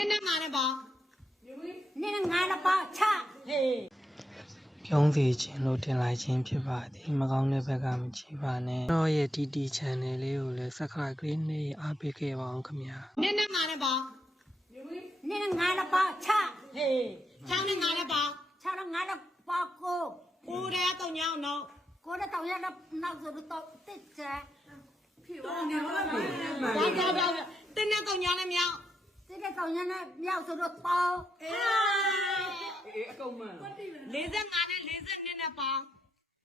နေ့နဲ့ငါနဲ့ပေါ့နေ့နဲ့ငါနဲ့ပေါ့ချဟေးပြုံးစီခြင်းလို့တင်လိုက်ခြင်းဖြစ်ပါသည်မကောင်းတဲ့ဘက်ကမကြည့်ပါနဲ့တော့ရဲ့ TT channel လေးကိုလည်း subscribe ကလေးနဲ့အားပေးခဲ့ပါအောင်ခင်ဗျာနေ့နဲ့ငါနဲ့ပေါ့နေ့နဲ့ငါနဲ့ပေါ့ချဟေးချောင်းနဲ့ငါနဲ့ပေါ့ချောင်းနဲ့ငါနဲ့ပေါ့ကိုတဲ့တုံညောင်းတော့ကိုတဲ့တောင်ရနောက်ဆိုတော့တစ်ချာတော့တင်းနဲ့တုံညောင်းနဲ့မြောက်တစ်တဲ့တောင်ရနဲ့မြောက်ဆိုတော့ပေါင်းအေးအကုန်မှန်45နဲ့40နဲ့ပေါင်း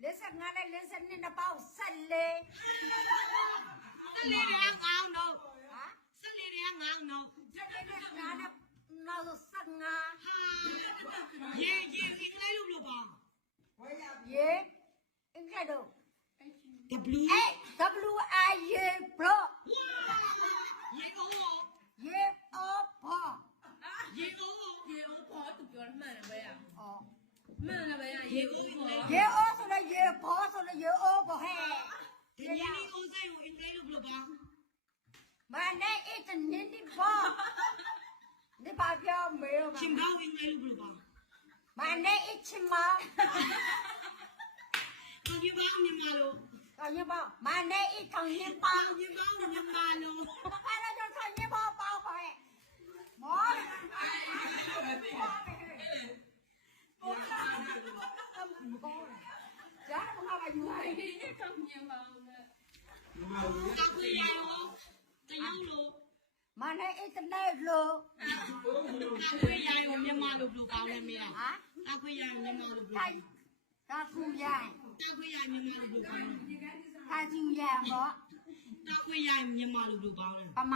45နဲ့40နဲ့ပေါင်း14တွေကငောင်းတော့ဟာ14တွေကငောင်းတော့ငါနဲ့နောက်15ရေအင်္ဂလိပ်လို့ပေါ့ရေအင်္ဂလိပ်တော့ W W I E bro ရေအိုး ဘော ရေအိုးဘောသူပြောမှန်တယ်ပဲอ่ะအော်မှန်တယ်ပဲอ่ะရေအိုးဘောရေအိုးဆိုလည်းရေဘောဆိုလည်းရေအိုးဘောဟဲ့ဒီနေ့အိုးဆိုင်ကိုအင်္ဂလိပ်လို့ပေါ့မနဲ့အစ်တနင်းဒီဘောဒီပါပြောမေးပါချင်းကောင်းအင်္ဂလိပ်လို့ပေါ့မနဲ့အစ်ချင်မကိုကြီးပေါင်းမြန်မာလို့ကောင်းရပါမနဲ့အစ်ကောင်းရပါကြီးပေါင်းမြန်မာလို့အဲ့ဒါကြောင့်ကောင်းရပါပေါ့ဟဲ့မောကြာမငါပါယူနေကောင်းမြန်မာနဲ့တောက်ခွေရရောတရုတ်လို့မနဲ့အစ်တနဲ့လို့တောက်ခွေရရောမြန်မာလို့ဘယ်လိုကောင်းလဲမရဟာတောက်ခွေရရောမြန်မာလို့ဘယ်လိုဒါကူရိုင်းတောက်ခွေရမြန်မာလို့ဘယ်လိုကောင်းလဲဒါကျူရိုင်းပေါ့တောက်ခွေရမြန်မာလို့ဘယ်လိုကောင်းလဲပမ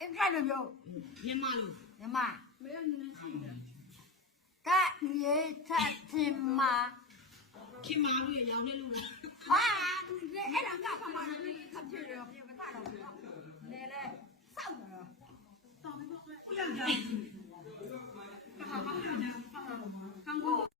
အင်္ဂလိပ်လိုမျိုးမြန်မာလို့မြန်မာမင်းနဲ့ရှိတယ်ကရေထတင်မာခင်မာလို့ရောင်းနေလို့လားဟာအဲ့ဒါကပမာလေးခပ်ဖြစ်ရောပြေမထားတော့လေလေစောက်တော့